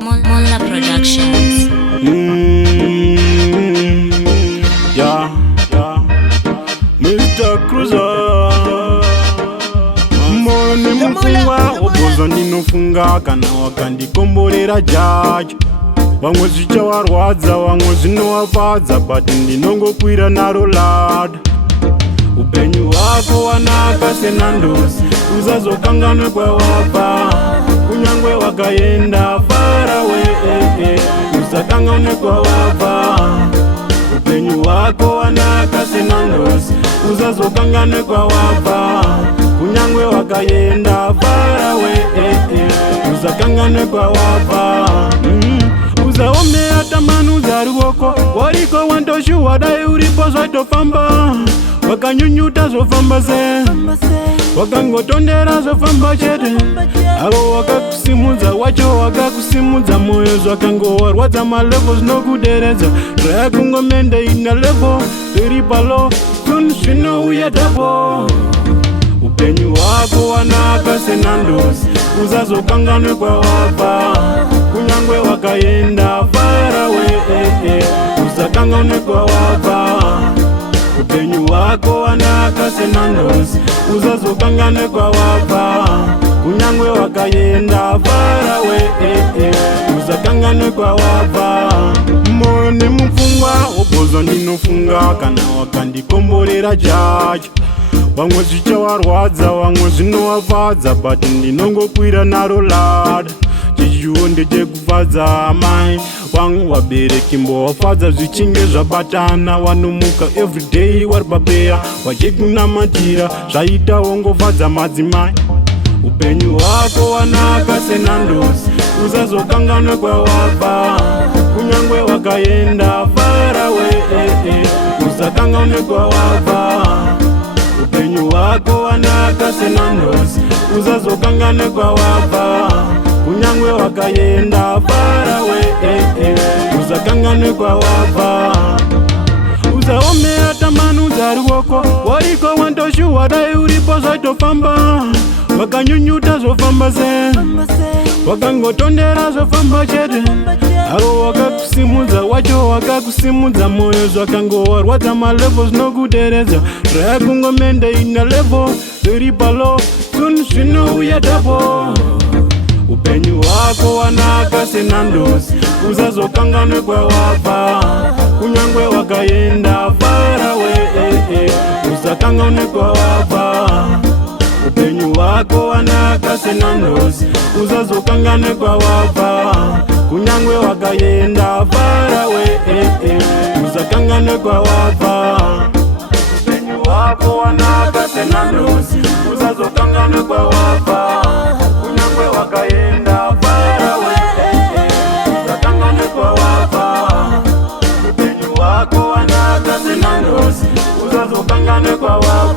Mola Productions. Yeah, Mr. Cruiser. Mbona mfungwa ubozo ninofunga kana wakandikomborera jaji. Vamwe zvichavarwadza vamwe zvinovafadza but ndinongokwira naro lad. Upenyu hwako wanaka senandosi, usazokanganwe kwawabva. Kunyangwe wakaenda far away, usakanganwe kwawabva. Upenyu hwako wanaka senandosi, usazokanganwe kwawabva. Kunyangwe wakaenda far away, usakanganwe kwawabva. Usaome atamanu za ruoko, wariko wandoshuwa dai uripo zvaitofamba. Wakanyunyuta zofamba se, wakangotondera zofamba chete. Avo wakakusimudza wacho wakakusimudza moyo zvakangowarwadza malevo zvinokuderedza. Zvakungomende ina levo iri palo soon zvinouya tapo. Upenyu hwako wanaka senandosi, usazokanganwe kwawabva. Kunyangwe wakaenda far away, usakanganwe kwawabva. Upenyu hwako wanaka senandosi, usazokanganwe kwawabva. Kunyangwe wakaenda far away, usakanganwe kwawabva. Moyo nemufungwa ubozo ndinofunga kana wakandikomborera jaji. Vamwe zvichavarwadza vamwe zvinovafadza but ndinongokwira naro lad. Chijuwo ndechekufadza amai wangu wabereki mbovafadza zvichinge zvabatana. Wanomuka everyday wari papeya wachikunamatira zvaita wongofadza madzimai. Upenyu hwako wanaka senandosi, usazokanganwe kwawabva. Kunyangwe wakaenda far away, usakanganwe kwawabva. Upenyu hwako wanaka senandosi, usazokanganwe kwawabva. Kunyangwe wakaenda far away, usakanganwe kwawabva. Usaome atamanu za ruoko, wariko wandoshuwa dai uripo zvaitofamba. Wakanyunyuta zofamba se, wakangotondera zofamba chete. Avo wakakusimudza wacho wakakusimudza moyo zvakangowarwadza malevo zvinokuderedza. Zvakungomende ina levo iri palo soon zvinouya tapo. Upenyu hwako wanaka senandosi, usazokanganwe kwawabva. Kunyangwe wakaenda far away, usakanganwe kwawabva. Upenyu hwako wanaka senandosi, usazokanganwe kwawabva. Kunyangwe wakaenda far away, usakanganwe kwawabva. Upenyu hwako wanaka senandosi, usazokanganwe kwawabva. Kunyangwe wakaenda far away, usakanganwe kwawabva. Upenyu hwako wanaka senandosi, usazokanganwe kwawabva.